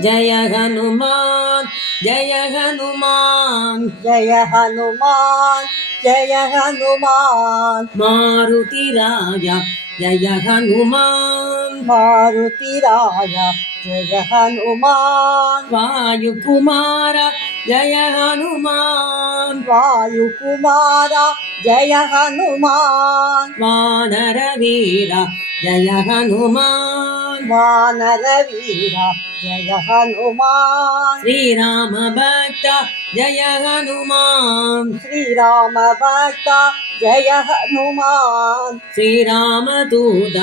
जय हनुमान जय हनुमान जय हनुमान जय हनुमान मारुति राया जय हनुमान मारुति राया जय हनुमान वायुकुमार जय हनुमान वायुकुमार जय हनुमान वानरवीर जय हनुमान वानरवीर जय हनुमान श्रीराम भक्त जय हनुमान श्रीराम भक्त जय हनुमान श्रीराम दूत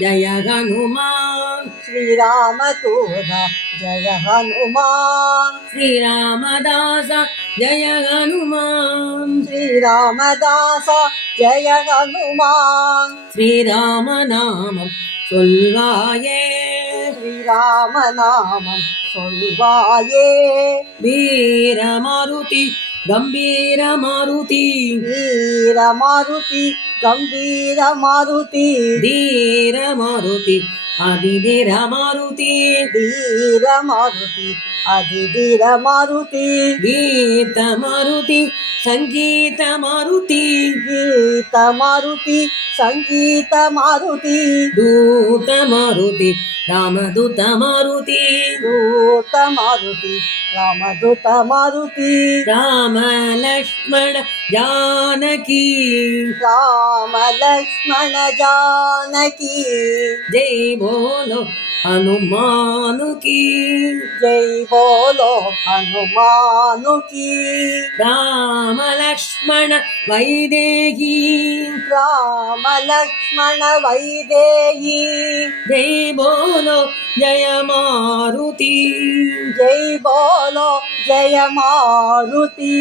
जय हनुमान श्रीराम दूत जय हनुमान श्रीरामदास जय हनुमान श्रीरामदास जय हनुमान श्रीराम नाम சொல்வாயே श्रीराम नामं சொல்வாயே வீரமாருதி கம்பீர மாருதி வீர மாருதி கம்பீர மாருதி தீர மாருதி அதிதீர மாருதி வீர மாருதி அதிதீர மாருதி கீத மாருதி சங்கீத மாருதி கீத மாருதி சங்கீத மாருதி தூத மாருதி ராமதூத மாருதி தூத மாருதி ராமதூத மாருதி ராம லக்ஷ்மண ஜானகி ராம லக்ஷ்மண ஜானகி ஜெய் போலோ हनुमान की जय बोलो हनुमान की राम लक्ष्मण वैदेही राम लक्ष्मण वैदेही जय बोलो जय मारुति जय बोलो जय मारुति।